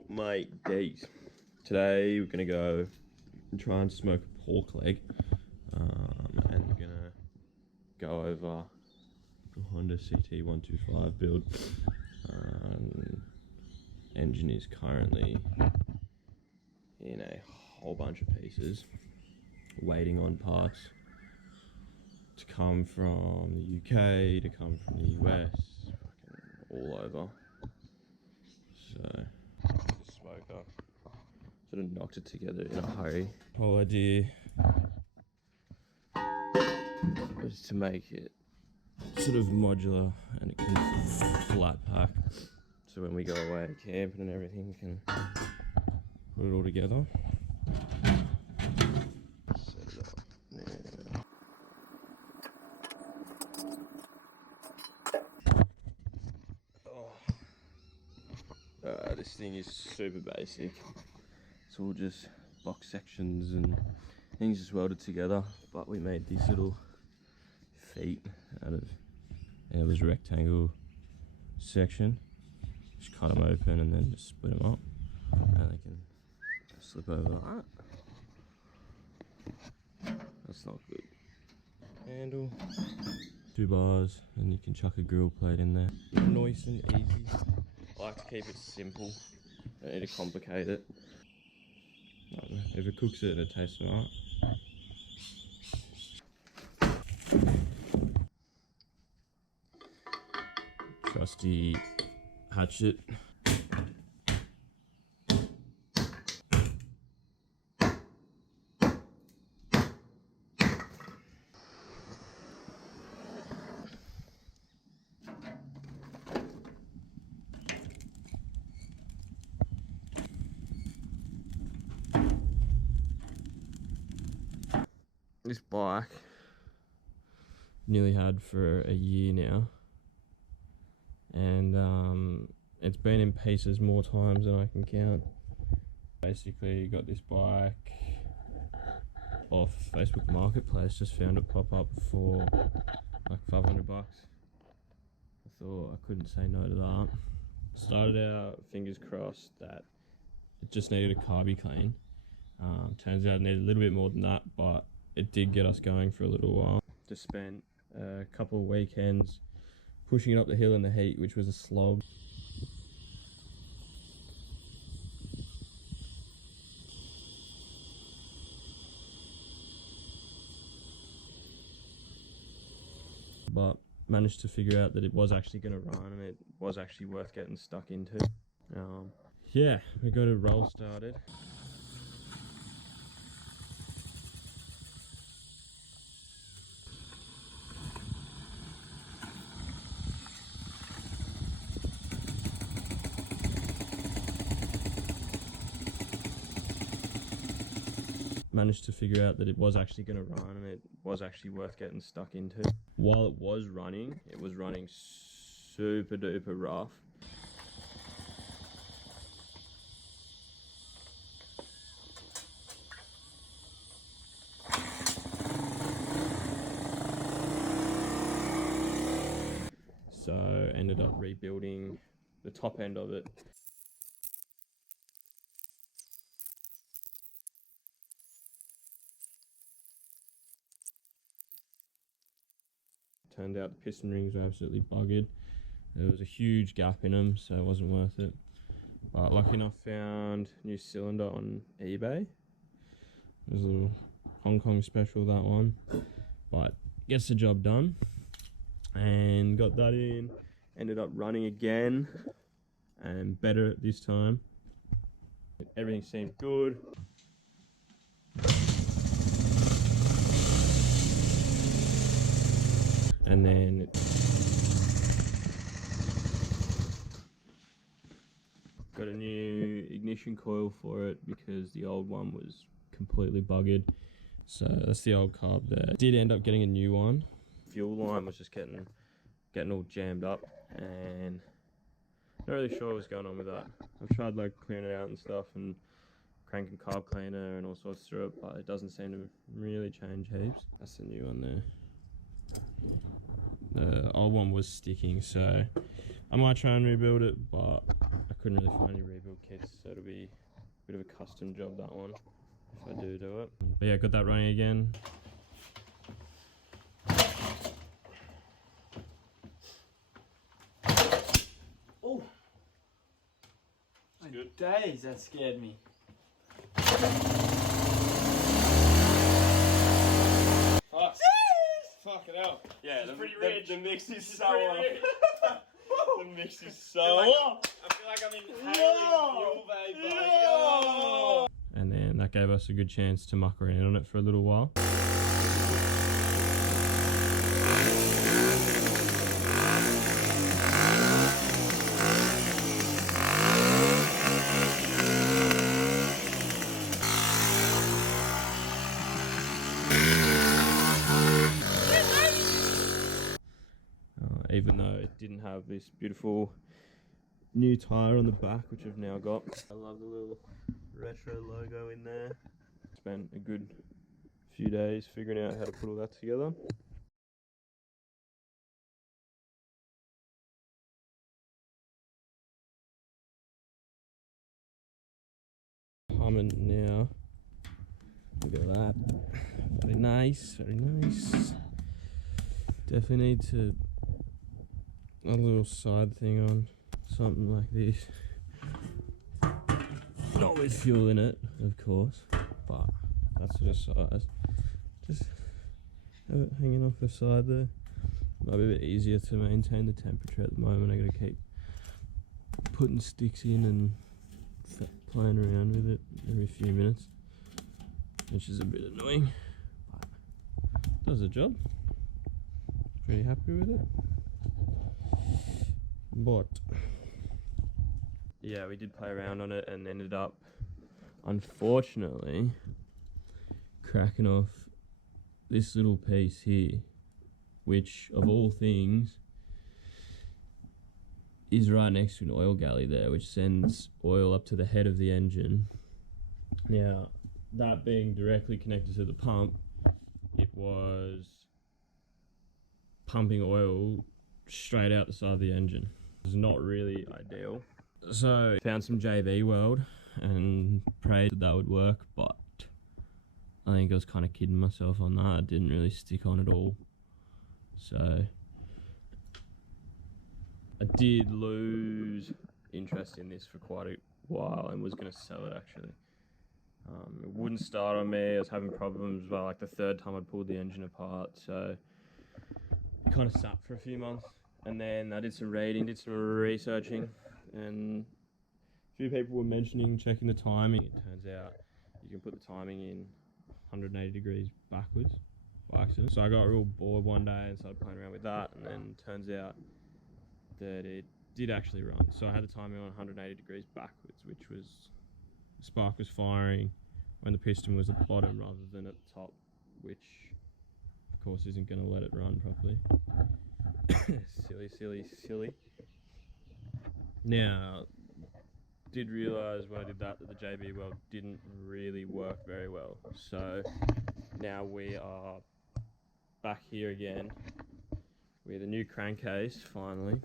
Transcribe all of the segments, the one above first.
Oh my days. Today we're gonna go and try and smoke a pork leg, and we're gonna go over the Honda Ct125 build. Engine is currently in a whole bunch of pieces, waiting on parts to come from the UK, to come from the US, fucking all over. So, smoker sort of knocked it together in a hurry. Whole idea was to make it sort of modular and it can flat pack. So when we go away camping and everything, we can put it all together. Set it up now. Oh. This thing is super basic. It's all just box sections and things just welded together. But we made these little feet out of this rectangle section. Just cut them open and then just split them up, and they can slip over like that. That's not good. Handle, 2 bars, and you can chuck a grill plate in there. Nice and easy. I like to keep it simple. Don't need to complicate it. If it cooks it, it tastes alright. Trusty hatchet. This bike nearly had for a year now, and it's been in pieces more times than I can count. Basically got this bike off Facebook Marketplace, just found it pop up for like 500 bucks. I thought I couldn't say no to that. Started out fingers crossed that it just needed a carby clean. Turns out it needed a little bit more than that, but it did get us going for a little while. Just spent a couple of weekends pushing it up the hill in the heat, which was a slog. But managed to figure out that it was actually going to run and it was actually worth getting stuck into. Yeah, we got a roll started. Managed to figure out that it was actually going to run and it was actually worth getting stuck into. While it was running super duper rough. So ended up rebuilding the top end of it. Turned out the piston rings were absolutely buggered. There was a huge gap in them, so it wasn't worth it. But lucky enough, found a new cylinder on eBay. It was a little Hong Kong special, that one. But gets the job done. And got that in. Ended up running again. And better this time. Everything seemed good. And then got a new ignition coil for it because the old one was completely buggered. So that's the old carb there. Did end up getting a new one. Fuel line was just getting all jammed up, and not really sure what was going on with that. I've tried like clearing it out and stuff and cranking carb cleaner and all sorts through it, but it doesn't seem to really change heaps. That's the new one there. The old one was sticking, so I might try and rebuild it, but I couldn't really find any rebuild kits, so it'll be a bit of a custom job, that one, if I do it. But yeah, got that running again. Oh! My days, that scared me. Fuck it up. Yeah, the mix is so off. The mix is so off. I feel like I'm inhaling fuel vapor. And then that gave us a good chance to muck around on it for a little while. Even though it didn't have this beautiful new tyre on the back, which I've now got. I love the little retro logo in there. Spent a good few days figuring out how to put all that together. Humming now. Look at that. Very nice, very nice. Definitely need to a little side thing on something like this. Not with fuel in it, of course, but that sort of size. Just have it hanging off the side there. Might be a bit easier to maintain the temperature at the moment. I gotta keep putting sticks in and playing around with it every few minutes, which is a bit annoying, but does the job. Pretty happy with it. But yeah, we did play around on it and ended up, unfortunately, cracking off this little piece here, which of all things is right next to an oil galley there, which sends oil up to the head of the engine. Now, that being directly connected to the pump, it was pumping oil straight out the side of the engine. It's not really ideal. So found some JB Weld and prayed that would work, but I think I was kind of kidding myself on that. It didn't really stick on at all. So I did lose interest in this for quite a while and was going to sell it actually. It wouldn't start on me. I was having problems by like the third time I'd pulled the engine apart, so it kind of sat for a few months. And then I did some reading, did some researching, and a few people were mentioning checking the timing. It turns out you can put the timing in 180 degrees backwards by accident. So I got real bored one day and started playing around with that, and then turns out that it did actually run. So I had the timing on 180 degrees backwards, which was, the spark was firing when the piston was at the bottom rather than at the top, which of course isn't going to let it run properly. Silly. Now, did realise when I did that the JB Weld didn't really work very well. So now we are back here again with a new crankcase finally,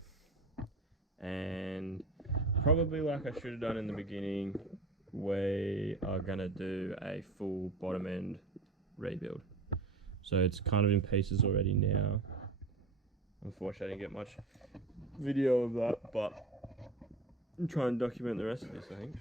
and probably like I should have done in the beginning, we are going to do a full bottom end rebuild. So it's kind of in pieces already now. Unfortunately, I didn't get much video of that, but I'm trying to document the rest of this, I think.